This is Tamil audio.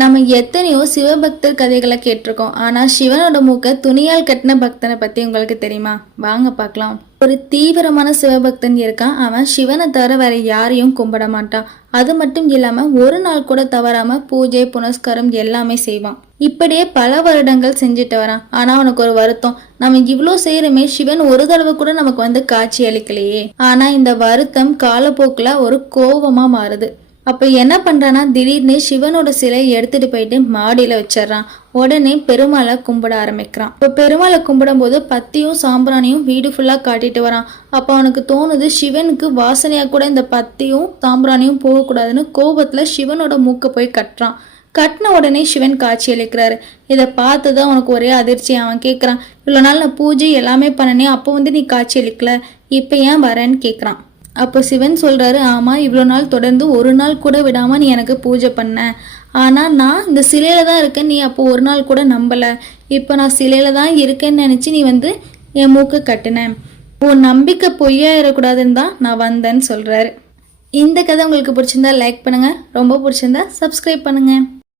நம்ம எத்தனையோ சிவபக்தர் கதைகளை கேட்டிருக்கோம். ஆனா சிவனோட மூக்க துணியால் கட்டின பக்தனை பத்தி உங்களுக்கு தெரியுமா? வாங்க பார்க்கலாம். ஒரு தீவிரமான சிவபக்தன் இருக்கான். அவன் சிவனை தவிர வேற யாரையும் கும்பிட மாட்டான். அது மட்டும் இல்லாம ஒரு நாள் கூட தவறாம பூஜை புனஸ்காரம் எல்லாமே செய்வான். இப்படியே பல வருடங்கள் செஞ்சுட்டு வரான். ஆனா அவனுக்கு ஒரு வருத்தம், நம்ம இவ்வளோ செய்யறமே, சிவன் ஒரு தடவை கூட நமக்கு வந்து காட்சி அளிக்கலையே. ஆனா இந்த வருத்தம் காலப்போக்குல ஒரு கோபமா மாறுது. அப்ப என்ன பண்றானா, திடீர்னு சிவனோட சிலையை எடுத்துட்டு போயிட்டு மாடியில வச்சிடறான். உடனே பெருமாளை கும்பிட ஆரம்பிக்கிறான். இப்ப பெருமாளை கும்பிடும் போது பத்தியும் சாம்பிராணியும் வீடு ஃபுல்லா காட்டிட்டு வரான். அப்ப அவனுக்கு தோணுது, சிவனுக்கு வாசனையா கூட இந்த பத்தியும் சாம்பிராணியும் போகக்கூடாதுன்னு கோபத்துல சிவனோட மூக்க போய் கட்டுறான். கட்டின உடனே சிவன் காட்சி அளிக்கிறாரு. இதை பார்த்ததான் அவனுக்கு ஒரே அதிர்ச்சி. அவன் கேட்குறான், இவ்வளோ நாள் நான் பூஜை எல்லாமே பண்ணனே, அப்போ வந்து நீ காட்சி அளிக்கல, இப்போ ஏன் வரேன்னு கேட்குறான். அப்போ சிவன் சொல்றாரு, ஆமா, இவ்வளோ நாள் தொடர்ந்து ஒரு நாள் கூட விடாம நீ எனக்கு பூஜை பண்ண. ஆனா நான் இந்த சிலையில தான் இருக்கேன், நீ அப்போ ஒரு நாள் கூட நம்பல. இப்போ நான் சிலையில தான் இருக்கேன்னு நினைச்சு நீ வந்து என் மூக்கு கட்டினேன். உன் நம்பிக்கை பொய்யாயிடக்கூடாதுன்னு தான் நான் வந்தேன்னு சொல்றாரு. இந்த கதை உங்களுக்கு பிடிச்சிருந்தா லைக் பண்ணுங்க, ரொம்ப பிடிச்சிருந்தா சப்ஸ்கிரைப் பண்ணுங்க.